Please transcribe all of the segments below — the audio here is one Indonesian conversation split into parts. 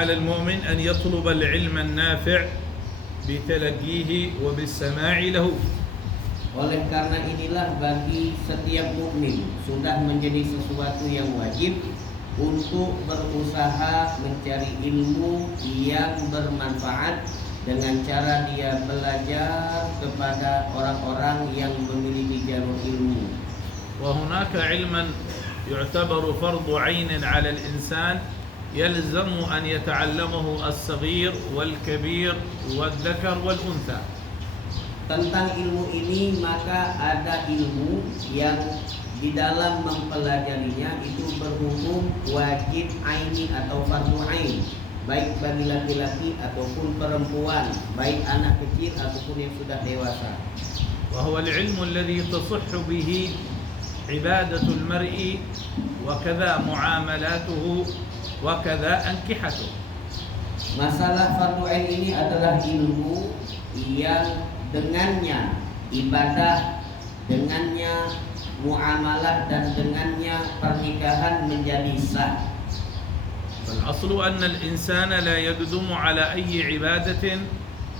على المؤمن أن يطلب العلم النافع بتلقيه وبالسماع له. Oleh karena inilah bagi setiap mukmin sudah menjadi sesuatu yang wajib untuk berusaha mencari ilmu yang bermanfaat dengan cara dia belajar kepada orang-orang yang memiliki jalur ilmu. وهناك علما يعتبر فرض عين على الإنسان يلزم أن يتعلمه الصغير والكبير والذكر والأنثى. Tentang ilmu ini maka ada ilmu yang di dalam mempelajarinya itu berhukum wajib aini atau fardu ain, baik bagi laki-laki ataupun perempuan, baik anak kecil ataupun yang sudah dewasa. وهو العلم الذي تصح به عبادة المرء وكذا معاملاته وكذا أنكحته. Masalah fardu ain ini adalah ilmu yang dengannya ibadah, dengannya muamalah dan dengannya pernikahan menjadi sah. فالأصل أن الإنسان لا يقدم على أي عبادة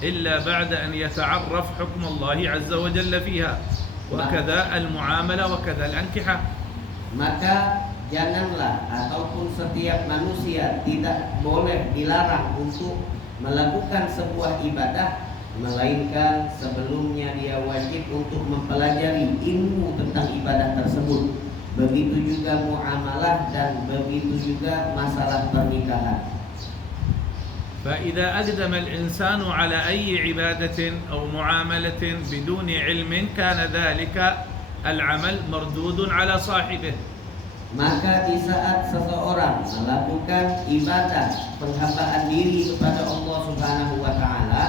إلا بعد أن يتعرف حكم الله عز وجل فيها وكذا المعاملة وكذا الأنكحة. Maka janganlah ataupun setiap manusia tidak boleh dilarang untuk melakukan sebuah ibadah melainkan sebelumnya dia wajib untuk mempelajari ilmu tentang ibadah tersebut. Begitu juga muamalah dan begitu juga masalah pernikahan. فإذا أقدم الإنسان على أي عبادة أو معاملة بدون علم كان ذلك العمل مردود على صاحبه. Maka di saat seseorang melakukan ibadah penghambaan diri kepada Allah Subhanahu wa taala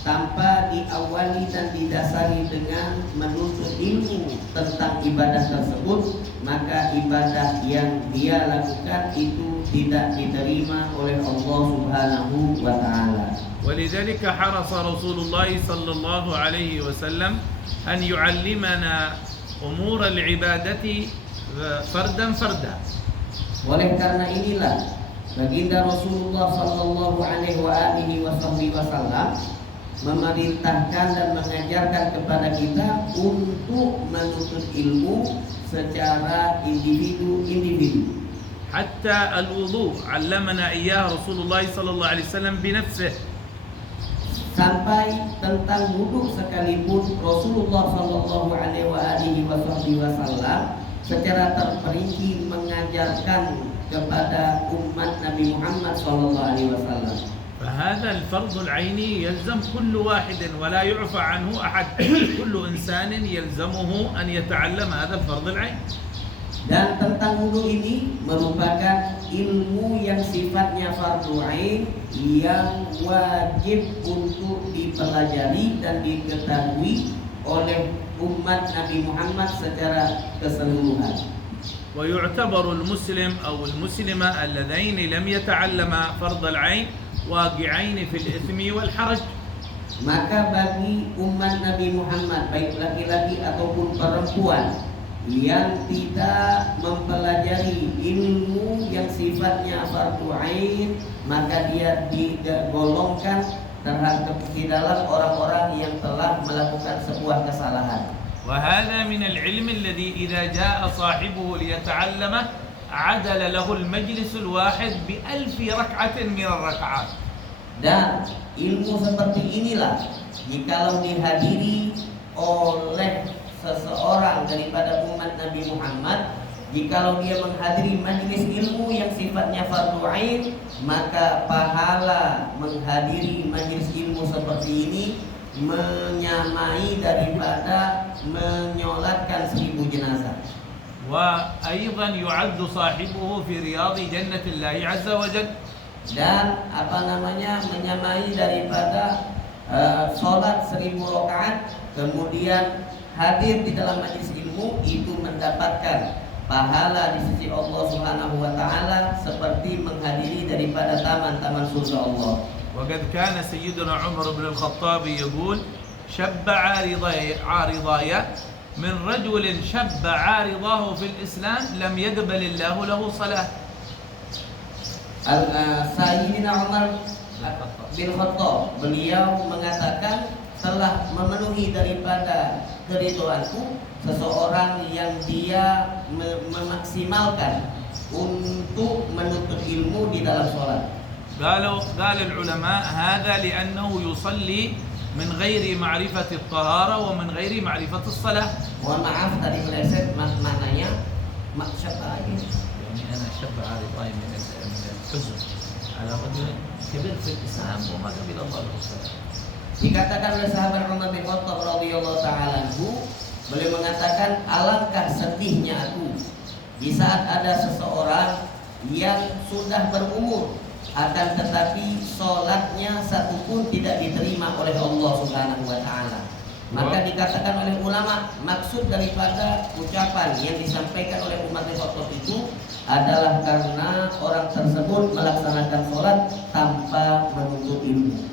tanpa diawali dan didasari dengan menuntut ilmu tentang ibadah tersebut, maka ibadah yang dia lakukan itu tidak diterima oleh Allah Subhanahu wa taala. ولذلك حرص رسول الله صلى الله عليه وسلم أن يعلمنا أمور العبادة فردا فردا. Oleh karena inilah baginda Rasulullah sallallahu alaihi wasallam memerintahkan dan mengajarkan kepada kita untuk menuntut ilmu secara individu-individu. حتى الوضوء علمنا إياه رسول الله صلى الله عليه وسلم بنفسه. Sampai tentang wudhu sekalipun Rasulullah sallallahu alaihi wasallam secara terperinci mengajarkan kepada umat Nabi Muhammad sallallahu alaihi wasallam. فهذا الفرض العيني يلزم كل واحد ولا يعفى عنه أحد. كل إنسان يلزمه أن يتعلم هذا الفرض العين. Dan tentang wudhu ini merupakan ilmu yang sifatnya fardu ain yang wajib untuk dipelajari dan diketahui oleh umat Nabi Muhammad secara keseluruhan. ويعتبر المسلم أو المسلمة اللذين لم يتعلما فرض العين واقعين في الإثم والحرج. Maka bagi umat Nabi Muhammad baik laki-laki ataupun perempuan yang tidak mempelajari ilmu yang sifatnya fardu ain, maka dia digolongkan terhadap di dalam orang-orang yang telah melakukan sebuah kesalahan. وهذا من العلم الذي إذا جاء صاحبه ليتعلمه عدل له المجلس الواحد ب1000 ركعة من الركعات. Dan ilmu seperti inilah jikalau dihadiri oleh seseorang daripada umat Nabi Muhammad, jikalau dia menghadiri majelis ilmu yang sifatnya fardu ain, maka pahala menghadiri majelis ilmu seperti ini menyamai daripada menyolatkan 1000 jenazah. وأيضا يعد صاحبه في رياض جنة الله عز وجل. Dan menyamai daripada sholat 1000 rakaat kemudian hadir di dalam majelis ilmu itu mendapatkan pahala di sisi Allah Subhanahu wa taala seperti menghadiri daripada taman-taman surga Allah. وقد كان سيدنا عمر بن الخطاب يقول شب عارضاي من رجل شب عارضاه في الإسلام لم يقبل الله له صلاة. Sayyidina Umar bin Khattab, beliau mengatakan telah memenuhi daripada keridhoanku seseorang yang dia memaksimalkan untuk menuntut ilmu di dalam sholat. قال العلماء هذا لأنه يصلي من غير معرفة الطهارة ومن غير معرفة الصلاة. Mohon maaf tadi meleset maknanya siapa lagi? يعني أنا شاب عارف من الحزن على رجل كبير في الإسلام وما قبل الله له الصلاة. Dikatakan oleh sahabat Umar bin Khattab radhiyallahu taala anhu, beliau mengatakan alangkah sedihnya aku di saat ada seseorang yang sudah berumur akan tetapi sholatnya satu pun tidak diterima oleh Allah Subhanahu wa taala. Maka dikatakan oleh ulama, maksud daripada ucapan yang disampaikan oleh Umar bin Khattab itu adalah karena orang tersebut melaksanakan sholat tanpa menuntut ilmu.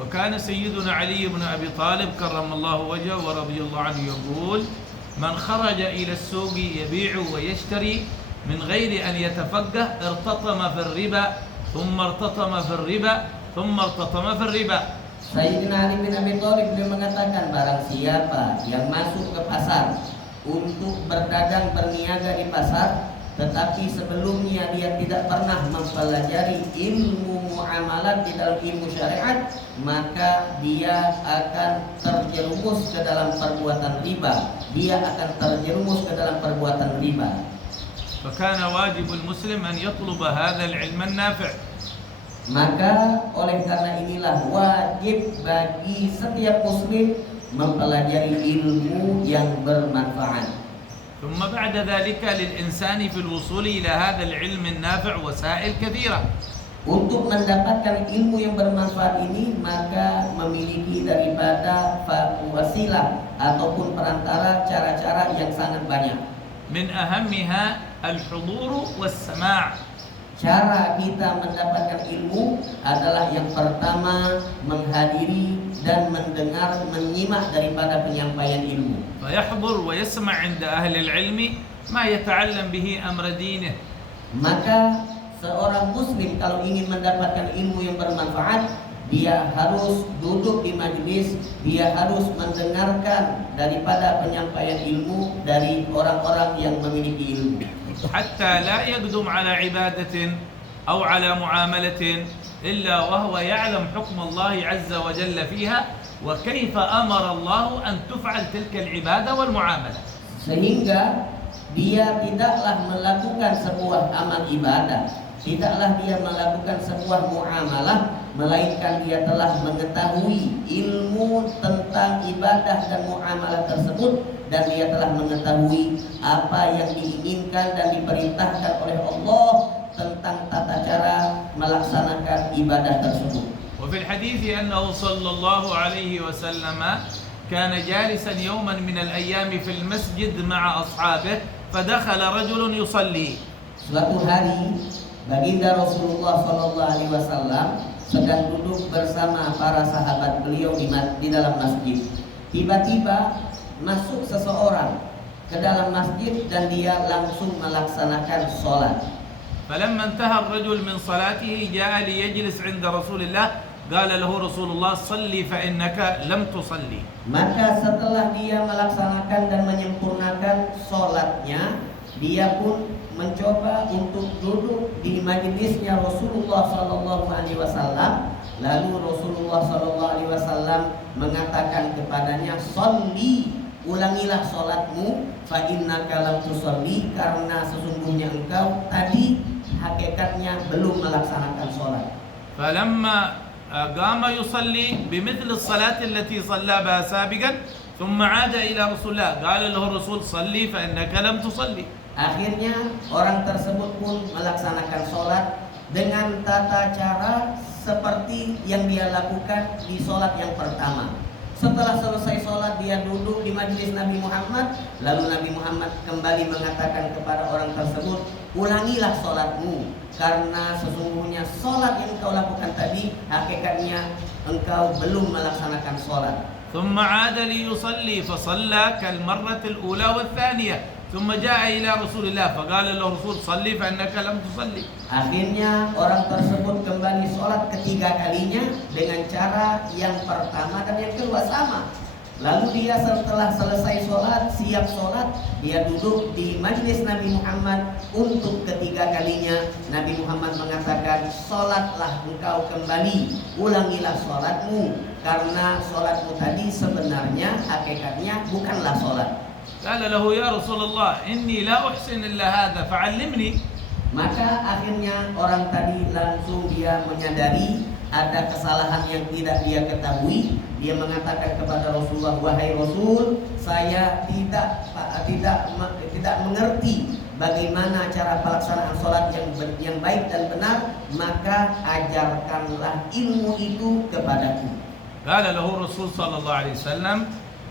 وكان سيدنا علي بن أبي طالب كرم الله وجهه ورضي الله عنه يقول: من خرج إلى السوق يبيع ويشتري من غير أن يتفقه ارتطم في الربا ثم ارتطم في الربا ثم ارتطم في الربا. Sayyidina Ali bin Abi Thalib beliau mengatakan, barang siapa yang masuk ke pasar untuk berdagang berniaga di pasar tetapi sebelumnya dia tidak pernah mempelajari ilmu muamalat di dalam ilmu syariat, maka dia akan terjerumus ke dalam perbuatan riba. Dia akan terjerumus ke dalam perbuatan riba. فكان واجب المسلم أن يطلب هذا العلم النافع. Maka oleh karena inilah wajib bagi setiap muslim mempelajari ilmu yang bermanfaat. ثم بعد ذلك للإنسان في الوصول إلى هذا العلم النافع وسائل كثيرة. Untuk mendapatkan ilmu yang bermanfaat ini maka memiliki daripada wasilah ataupun perantara cara-cara yang sangat banyak. من أهمها الحضور والسماع. Cara kita mendapatkan ilmu adalah yang pertama menghadiri dan mendengar, menyimak daripada penyampaian ilmu. فيحضر ويسمع عند أهل العلم ما يتعلم به أمر دينه. Maka seorang muslim kalau ingin mendapatkan ilmu yang bermanfaat, dia harus duduk di majelis, dia harus mendengarkan daripada penyampaian ilmu dari orang-orang yang memiliki ilmu. حتى لا يقدم على عبادة أو على معاملة إلا وهو يعلم حكم الله عز وجل فيها وكيف أمر الله أن تفعل تلك العبادة والمعاملة. Sehingga dia tidaklah melakukan sebuah amal ibadah, tidaklah dia melakukan sebuah muamalah, melainkan dia telah mengetahui ilmu tentang ibadah dan muamalah tersebut, dan dia telah mengetahui apa yang diinginkan dan diperintahkan oleh Allah tentang tata cara melaksanakan ibadah tersebut. وفي الحديث أنه صلى الله عليه وسلم كان جالسا يوما من الأيام في المسجد مع أصحابه فدخل رجل يصلي. Suatu hari baginda Rasulullah Sallallahu Alaihi Wasallam sedang duduk bersama para sahabat beliau di dalam masjid. Tiba-tiba masuk seseorang ke dalam masjid dan dia langsung melaksanakan sholat. فلما انتهى الرجل من صلاته جاء ليجلس عند رسول الله قال له رسول الله صلي فإنك لم تصلي. Maka setelah dia melaksanakan dan menyempurnakan sholatnya, dia pun mencoba untuk duduk di majelisnya Rasulullah Sallallahu Alaihi Wasallam. Lalu Rasulullah Sallallahu Alaihi Wasallam mengatakan kepadanya, "Sholli, ulangilah sholatmu, fa innaka lam tusalli, karena sesungguhnya engkau tadi hakikatnya belum melaksanakan sholat." فلما قام يصلي بمثل الصلاة التي صلى بها سابقا ثم عاد إلى رسول الله قال له الرسول صلي فإنك لم تصلي. Akhirnya orang tersebut pun melaksanakan sholat dengan tata cara seperti yang dia lakukan di sholat yang pertama. Setelah selesai sholat dia duduk di majelis Nabi Muhammad. Lalu Nabi Muhammad kembali mengatakan kepada orang tersebut, ulangilah sholatmu, karena sesungguhnya sholat yang engkau lakukan tadi hakikatnya engkau belum melaksanakan sholat. ثم عاد ليصلي فصلى كالمرة الأولى والثانية ثم جاء إلى رسول الله فقال له الرسول صلي فإنك لم تصلي. Akhirnya orang tersebut kembali sholat ketiga kalinya dengan cara yang pertama dan yang kedua sama. Lalu dia setelah selesai sholat, siap sholat, dia duduk di majlis Nabi Muhammad untuk ketiga kalinya. Nabi Muhammad mengatakan, sholatlah engkau kembali, ulangilah sholatmu, karena sholatmu tadi sebenarnya hakikatnya bukanlah sholat. قال له يا رسول الله إني لا أحسن إلا هذا فعلمني. Maka akhirnya orang tadi langsung dia menyadari ada kesalahan yang tidak dia ketahui. Dia mengatakan kepada Rasulullah, wahai Rasul, saya tidak mengerti bagaimana cara pelaksanaan sholat yang baik dan benar, maka ajarkanlah ilmu itu kepadaku. قال له الرسول صلى الله عليه وسلم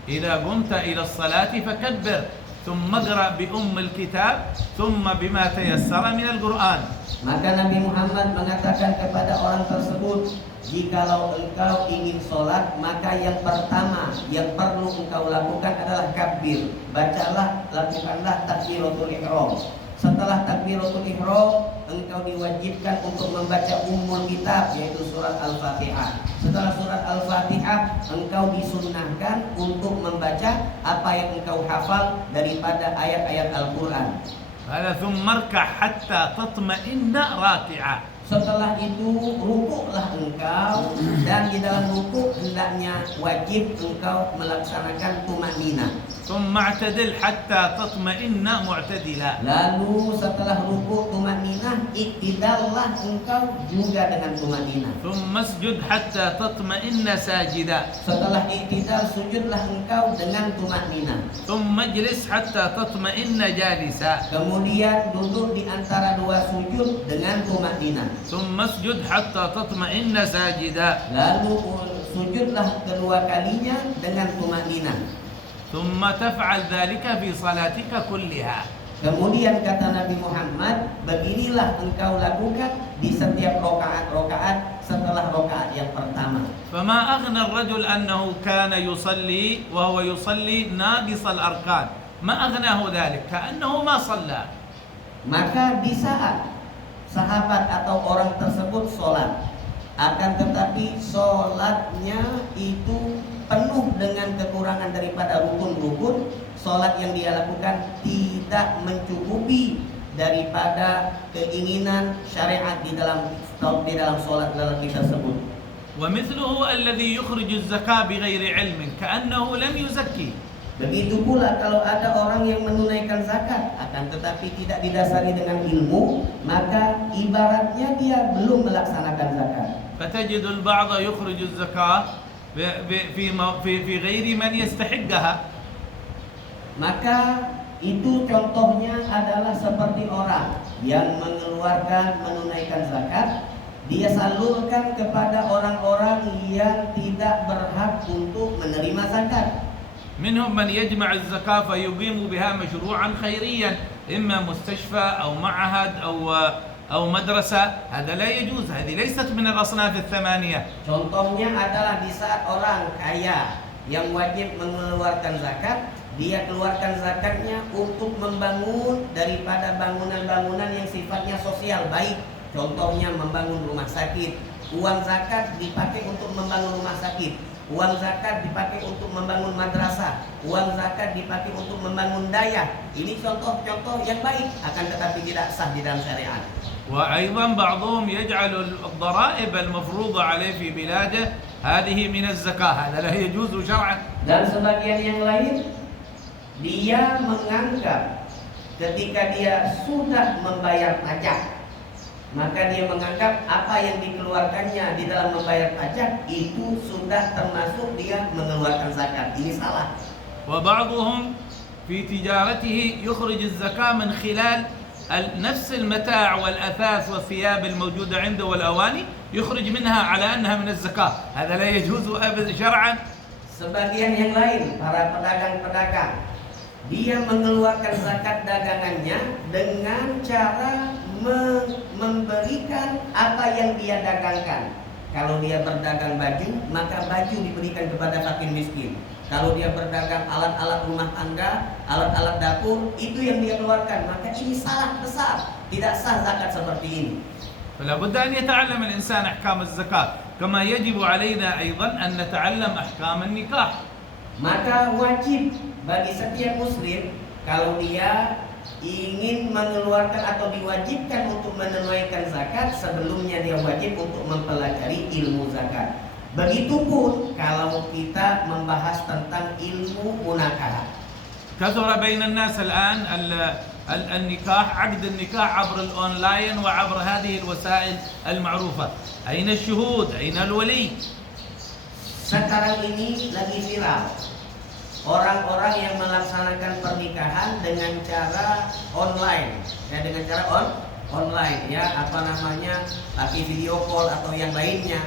إذا قمت إلى الصلاة فكبر ثم اقرأ بأم الكتاب ثم بما تيسر من القرآن. Maka Nabi Muhammad mengatakan kepada orang tersebut, jikalau engkau ingin sholat, maka yang pertama yang perlu engkau lakukan adalah kabir. Bacalah, lakukanlah takbiratul ihram. Setelah takbiratul ihram, engkau diwajibkan untuk membaca ummul kitab, yaitu surat Al-Fatihah. Setelah surat Al-Fatihah, engkau disunnahkan untuk membaca apa yang engkau hafal daripada ayat-ayat Al-Quran. ثم اركع حتى تطمئن راكعا. Setelah itu rukuklah engkau, dan di dalam rukuk hendaknya wajib engkau melaksanakan tumanina. ثم اعتدل حتى تطمئن معتدلا. Lalu setelah rukuk tumanina, iktidallah engkau juga dengan tumanina. ثم اسجد حتى تطمئن ساجدا. Setelah iktidal, sujudlah engkau dengan tumanina. ثم اجلس حتى تطمئن جالسا. Kemudian duduk di antara dua sujud dengan tumanina. ثم اسجد حتى تطمئن ساجدا. Lalu sujudlah kedua kalinya dengan tumanina. ثم تفعل ذلك في صلاتك كلها. Kemudian kata Nabi Muhammad, beginilah engkau lakukan di setiap rokaat setelah rokaat yang pertama. فما أغنى الرجل أنه كان يصلي وهو يصلي ناقص الأركان، ما أغناه ذلك كأنه ما صلى. Maka di saat sahabat atau orang tersebut sholat, akan tetapi sholatnya itu penuh dengan kekurangan daripada rukun-rukun, sholat yang dia lakukan tidak mencukupi daripada keinginan syariat di dalam sholat lelaki tersebut. ومثله الذي يخرج الزكاة بغير علم كأنه لم يزكي. Begitu pula kalau ada orang yang menunaikan zakat, akan tetapi tidak didasari dengan ilmu, maka ibaratnya dia belum melaksanakan zakat. فتجد البعض يخرج الزكاة في غير من يستحقها. Maka itu contohnya adalah seperti orang yang menunaikan zakat, dia salurkan kepada orang-orang yang tidak berhak untuk menerima zakat. منهم من يجمع الزكاة فيقيم بها مشروعا خيريا، إما مستشفى أو معهد أو مدرسة. هذا لا يجوز، هذه ليست من الأصناف الثمانية. Contohnya adalah di saat orang kaya yang wajib mengeluarkan zakat, dia keluarkan zakatnya untuk membangun daripada bangunan-bangunan yang sifatnya sosial baik. Contohnya membangun rumah sakit. Uang zakat dipakai untuk membangun rumah sakit. Uang zakat dipakai untuk membangun madrasah. Uang zakat dipakai untuk membangun daya. Ini contoh-contoh yang baik, akan tetapi tidak sah di dalam syariat. وأيضا بعضهم يجعل الضرائب المفروضة عليه في بلاده هذه من الزكاة، هذا لا يجوز شرعا. Dan sebagian yang lain, dia menganggap ketika dia sudah membayar pajak, maka dia menganggap apa yang dikeluarkannya di dalam membayar pajak itu sudah termasuk dia mengeluarkan zakat. Ini salah. وبعضهم في تجارته يخرج الزكاة من خلال نفس المتاع والأثاث والثياب الموجودة عنده والأواني، يخرج منها على أنها من الزكاة، هذا لا يجوز أبدا شرعا. Sebagian yang lain, para pedagang-pedagang, dia mengeluarkan zakat dagangannya dengan cara memberikan apa yang dia dagangkan. Kalau dia berdagang baju, maka baju diberikan kepada fakir miskin. Kalau dia berdagang alat-alat rumah tangga alat-alat dapur, itu yang dia keluarkan, maka ini salah besar, tidak sah zakat seperti ini. فلا بد أن يتعلم الإنسان أحكام الزكاة كما يجب علينا أيضا أن نتعلم أحكام النكاح. Maka wajib bagi setiap muslim kalau dia ingin mengeluarkan atau diwajibkan untuk menunaikan zakat, sebelumnya dia wajib untuk mempelajari ilmu zakat. Begitupun kalau kita membahas tentang ilmu munakalah. كثر بين الناس الآن النكاح، عقد النكاح عبر الأونلاين وعبر هذه الوسائل المعروفة. أين الشهود؟ أين الولي؟ Sekarang ini lagi viral orang-orang yang melaksanakan pernikahan dengan cara online, ya, dengan cara online, ya, apa namanya, pakai video call atau yang lainnya.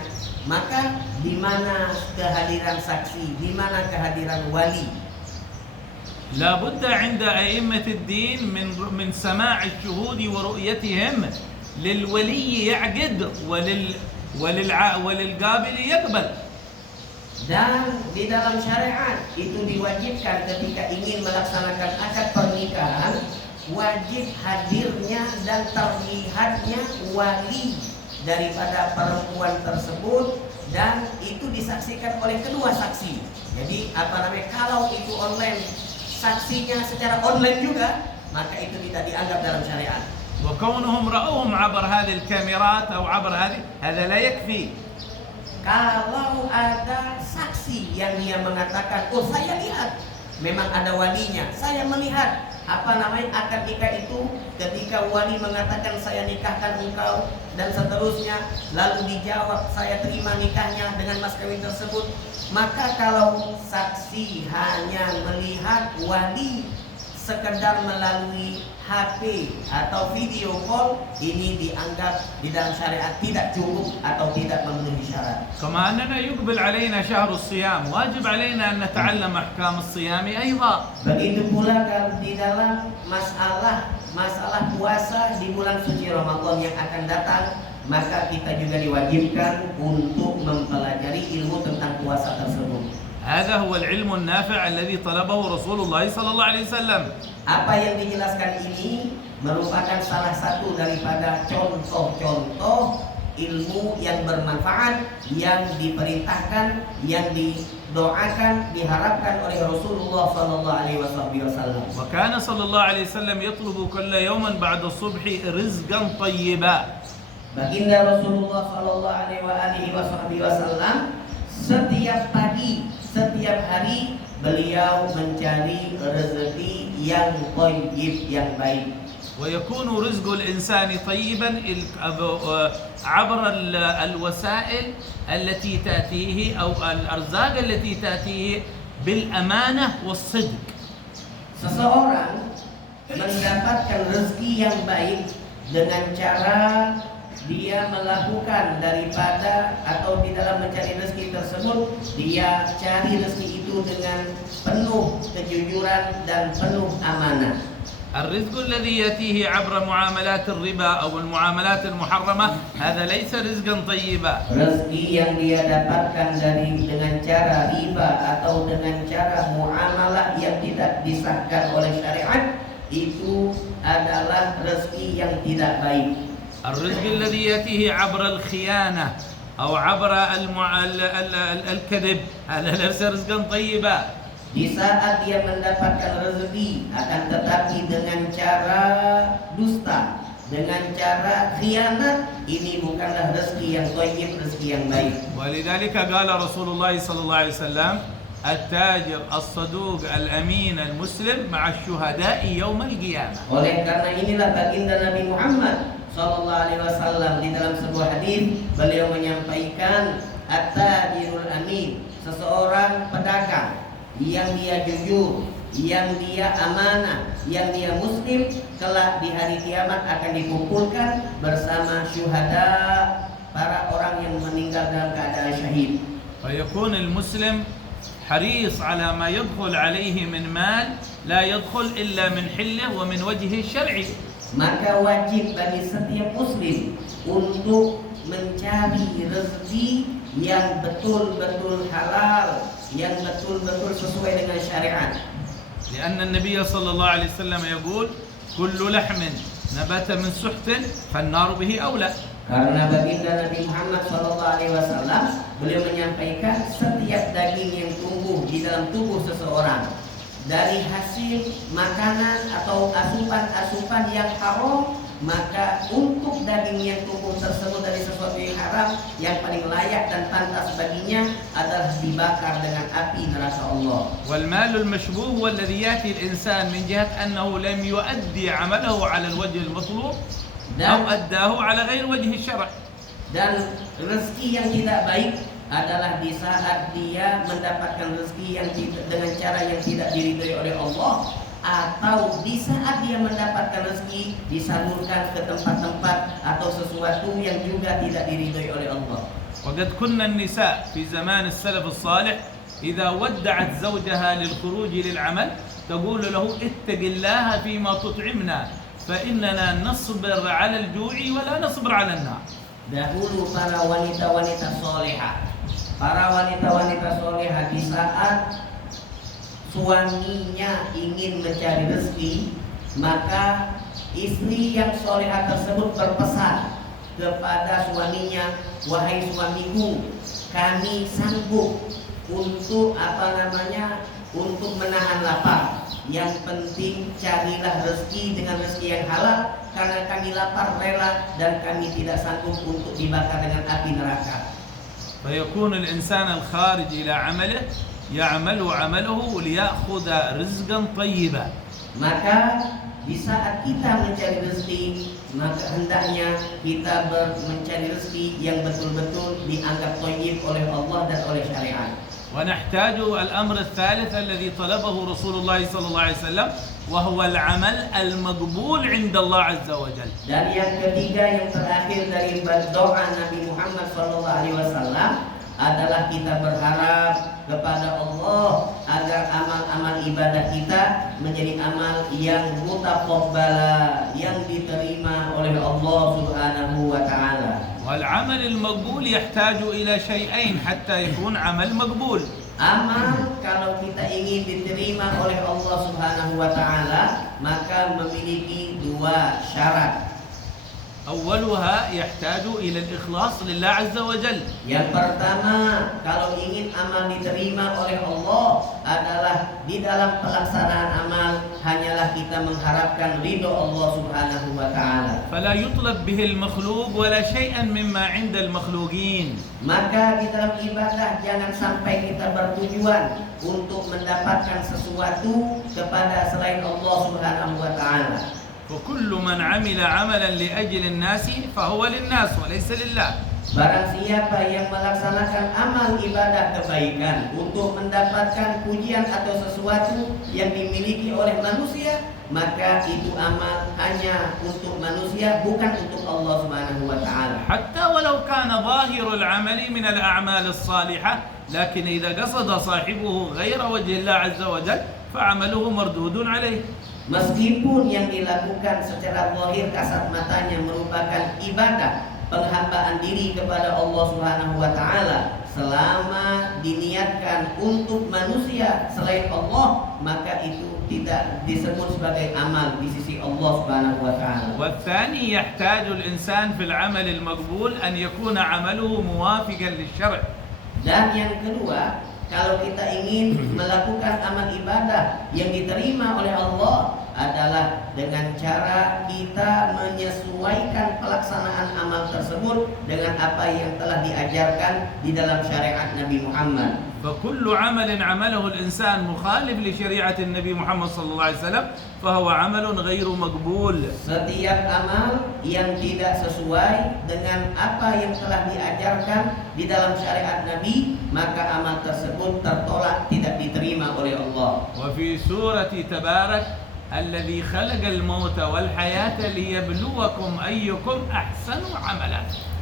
Maka di mana kehadiran saksi, di mana kehadiran wali? لا بد عند أئمة الدين من سماع الشهود ورؤيتهم للولي يعقد وللقابل يقبل. Dan di dalam syariat itu diwajibkan ketika ingin melaksanakan akad pernikahan, wajib hadirnya dan terlihatnya wali daripada perempuan tersebut, dan itu disaksikan oleh kedua saksi. Jadi apa namanya, kalau itu online, saksinya secara online juga, maka itu tidak dianggap dalam syariat. وكونهم رأوهم عبر هذه الكاميرات أو عبر هذا لا يكفي. Kalau ada saksi yang dia mengatakan, oh saya lihat, memang ada walinya, saya melihat apa namanya akad nikah itu, ketika wali mengatakan saya nikahkan engkau dan seterusnya, lalu dijawab saya terima nikahnya dengan mas kawin tersebut, maka kalau saksi hanya melihat wali sekedar melalui HP atau video call, ini dianggap di dalam syariat tidak cukup atau tidak memenuhi syarat. كما أننا يقبل علينا شهر الصيام، واجب علينا أن نتعلم أحكام الصيام أيضا. Begitu pula kalau di dalam masalah puasa di bulan suci Ramadan yang akan datang, maka kita juga diwajibkan untuk mempelajari ilmu tentang puasa tersebut. هذا هو العلم النافع الذي طلبه رسول الله صلى الله عليه وسلم. Apa yang dijelaskan ini merupakan salah satu daripada contoh-contoh ilmu yang bermanfaat yang diperintahkan, yang didoakan, diharapkan oleh Rasulullah sallallahu alaihi wasallam. وكان صلى الله عليه وسلم يطلب كل يوم بعد الصبح رزقا طيبا. Baginda Rasulullah sallallahu alaihi wasallam setiap pagi, setiap hari beliau mencari rezeki yang thayyib, yang baik. ويكون رزق الإنسان طيبا عبر الوسائل التي تأتيه أو الأرزاق التي تأتيه بالأمانة والصدق. Seseorang mendapatkan rezeki yang baik dengan cara dia melakukan daripada atau di dalam mencari rezeki tersebut, dia cari rezeki itu dengan penuh kejujuran dan penuh amanah. الرزق الذي يأتيه عبر معاملات الربا أو المعاملات المحرمة هذا ليس رزقا طيبا. Rezeki yang dia dapatkan dengan cara riba atau dengan cara muamalah yang tidak disahkan oleh syariat, itu adalah rezeki yang tidak baik. الرزق الذي يأتيه عبر الخيانة أو عبر الكذب هذا ليس رزقا طيبا. Di saat dia mendapatkan rezeki, akan tetapi dengan cara dusta, dengan cara khianat, ini bukanlah rezeki yang thayyib, rezeki yang baik. ولذلك قال رسول الله صلى الله عليه وسلم التاجر الصدوق الأمين المسلم مع الشهداء يوم القيامة. Oleh karena inilah baginda Nabi Muhammad sallallahu alaihi wasallam di dalam sebuah hadis beliau menyampaikan at-tajirul amin, seseorang pedagang yang dia jujur, yang dia amanah, yang dia muslim, kelak di hari kiamat akan dikumpulkan bersama syuhada, para orang yang meninggal dalam keadaan syahid. فيكون المسلم حريص على ما يدخل عليه من مال لا يدخل إلا من حله ومن وجهه الشرعي. Maka wajib bagi setiap muslim untuk mencari rezeki yang betul-betul halal, yang betul-betul sesuai dengan syariat. لأن النبي صلى الله عليه وسلم يقول كل لحم نبت من سحت فالنار به أولى. Karena baginda Nabi Muhammad SAW beliau menyampaikan setiap daging yang tumbuh di dalam tubuh seseorang dari hasil makanan atau asupan-asupan yang haram, maka untuk daging yang tumbuh tersebut dari sesuatu yang haram, yang paling layak dan pantas baginya adalah dibakar dengan api neraka Allah. والمال المشبوه هو الذي يأتي الإنسان من جهة أنه لم يؤدي عمله على الوجه المطلوب أو أداه على غير وجه الشرع. Dan rezeki yang tidak baik adalah di saat dia mendapatkan rezeki yang dengan cara yang tidak diridhoi oleh Allah, atau di saat dia mendapatkan rezeki disalurkan ke tempat-tempat atau sesuatu yang juga tidak diridhoi oleh Allah. وقد كنا النساء في زمان السلف الصالح إذا ودعت زوجها للخروج للعمل تقول له اتق الله فيما تطعمنا فإننا نصبر على الجوع ولا نصبر على النار. Dahulu para wanita-wanita solehah di saat suaminya ingin mencari rezeki, maka istri yang solehah tersebut berpesan kepada suaminya, wahai suamiku, kami sanggup untuk untuk menahan lapar. Yang penting carilah rezeki dengan rezeki yang halal, karena kami lapar rela dan kami tidak sanggup untuk dibakar dengan api neraka. فيكون الإنسان الخارج إلى عمله يعمل عمله ليأخذ رزقا طيبا. Maka di saat kita mencari rezeki, maka hendaknya kita mencari rezeki yang betul-betul dianggap thayyib oleh Allah dan oleh syariat. ونحتاج الأمر الثالث الذي طلبه رسول الله صلى الله عليه وسلم وهو العمل المقبول عند الله عز وجل. Dan yang ketiga yang terakhir dari doa Nabi Muhammad SAW adalah kita berharap kepada Allah agar amal-amal ibadah kita menjadi amal yang mutaqabbala, yang diterima oleh Allah Subhanahu wa taala. والعمل المقبول يحتاج إلى شيئين حتى يكون عمل مقبول. Amal kalau kita ingin diterima oleh Allah Subhanahu wa taala, maka memiliki dua syarat. أولها يحتاج إلى الإخلاص لله عز وجل. Yang pertama, kalau ingin amal diterima oleh Allah adalah di dalam pelaksanaan amal hanyalah kita mengharapkan ridho Allah Subhanahu wa taala. فلا يطلب به المخلوق ولا شيئا مما عند المخلوقين. Maka di dalam ibadah jangan sampai kita bertujuan untuk mendapatkan sesuatu kepada selain Allah Subhanahu wa taala. وكل من عمل عملا لأجل الناس فهو للناس وليس لله. Barang siapa yang melaksanakan amal ibadah kebaikan untuk mendapatkan pujian atau sesuatu yang dimiliki oleh manusia, maka itu amal hanya untuk manusia, bukan untuk Allah Subhanahu wa taala. حتى ولو كان ظاهر العمل من الأعمال الصالحة لكن إذا قصد صاحبه غير وجه الله عز وجل فعمله مردود عليه. Meskipun yang dilakukan secara zahir kasat matanya merupakan ibadah penghambaan diri kepada Allah Subhanahu wa taala, selama diniatkan untuk manusia selain Allah, maka itu tidak disebut sebagai amal di sisi Allah Subhanahu wa taala. والثاني يحتاج الإنسان في العمل المقبول أن يكون عمله موافقا للشرع. Dan yang kedua, kalau kita ingin melakukan amal ibadah yang diterima oleh Allah adalah dengan cara kita menyesuaikan pelaksanaan amal tersebut dengan apa yang telah diajarkan di dalam syariat Nabi Muhammad. فكل عمل عمله الإنسان مخالف لشريعة النبي محمد صلى الله عليه وسلم فهو عمل غير مقبول. Setiap amal yang tidak sesuai dengan apa yang telah diajarkan di dalam syariat Nabi, maka amal tersebut tertolak, tidak diterima oleh Allah. وفي سورة تبارك الذي خلق الموت والحياة ليبلوكم أيكم أحسن عملا.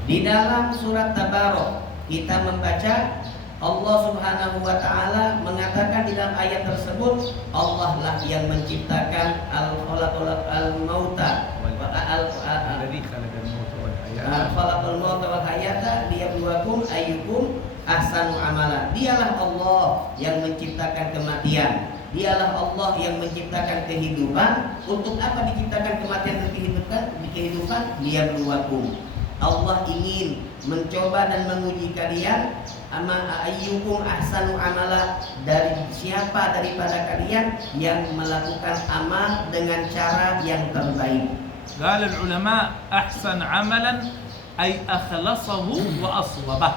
Di dalam surat Tabarok kita membaca Allah Subhanahu wa taala mengatakan di dalam ayat tersebut, Allah lah yang menciptakan al-mauta الذي خلق الموت والحياة khalaqal mauta wal hayata liyabluwakum ayyukum ahsanu amala. Dialah Allah yang menciptakan kematian Dialah Allah yang menciptakan kehidupan. Untuk apa diciptakan kematian dan kehidupan? Liyabluwakum. Allah ingin mencoba dan menguji kalian. Ayyukum ahsanu amala, dari siapa daripada kalian yang melakukan amal dengan cara yang terbaik. قال العلماء أحسن عملا أي أخلصه وأصوبه.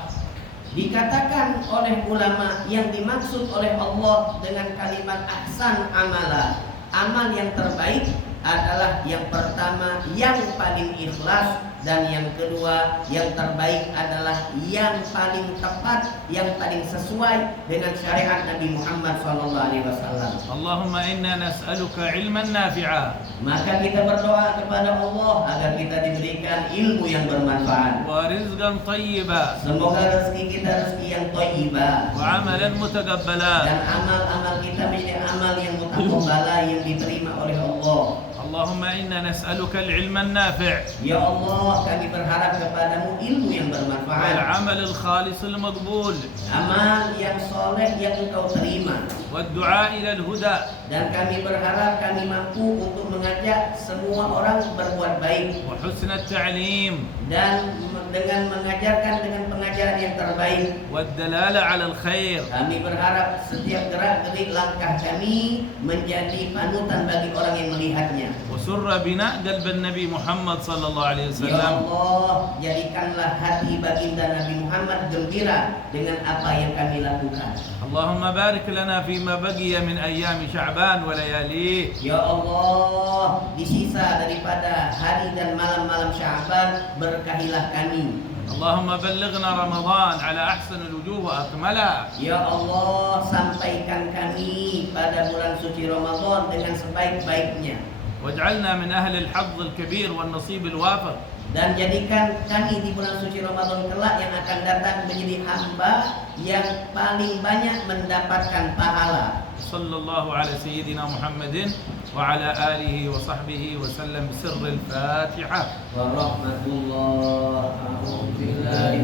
Dikatakan oleh ulama yang dimaksud oleh Allah dengan kalimat ahsan amala, amal yang terbaik adalah yang pertama yang paling ikhlas, dan yang kedua yang terbaik adalah yang paling tepat, yang paling sesuai dengan syariat Nabi Muhammad SAW. اللهم إنا نسألك علما نافعا. Maka kita berdoa kepada Allah agar kita diberikan ilmu yang bermanfaat. ورزقا طيبا. Semoga rezeki kita rezeki yang thayyibah. وعملا متقبلا. Dan amal-amal kita menjadi amal yang mutaqabbala, yang diterima oleh Allah. اللهم إنا نسألك العلم النافع. Ya Allah, kami berharap kepadamu ilmu yang bermanfaat, والعمل الخالص المقبول. amal yang soleh yang engkau terima. والدعاء إلى الهدى. Dan kami berharap kami mampu untuk mengajak semua orang berbuat baik, وحسن التعليم. dan dengan mengajarkan dengan pengajaran yang terbaik. والدلالة على الخير. Kami berharap setiap gerak-gerik langkah kami menjadi panutan bagi orang yang melihatnya. وسر بناء قلب النبي محمد صلى الله عليه Ya وسلم. Allah, jadikanlah hati baginda Nabi Muhammad gembira dengan apa yang kami lakukan. اللهم بارك لنا فيما بقي من أيام شعبان ولياليه. Ya Allah, di sisa daripada hari dan malam-malam Sya'ban, berkahilah kami. اللهم بلغنا رمضان على أحسن الوجوه وأكملها. Ya Allah, sampaikan kami pada bulan suci Ramadan dengan sebaik-baiknya. واجعلنا من أهل الحظ الكبير والنصيب الوافر. Dan jadikan kami di bulan suci Ramadan kelak yang akan datang menjadi hamba yang paling banyak mendapatkan pahala. صلى الله على سيدنا محمد وعلى آله وصحبه وسلم بسر الفاتحة. Warahmatullahi wabarakatuh.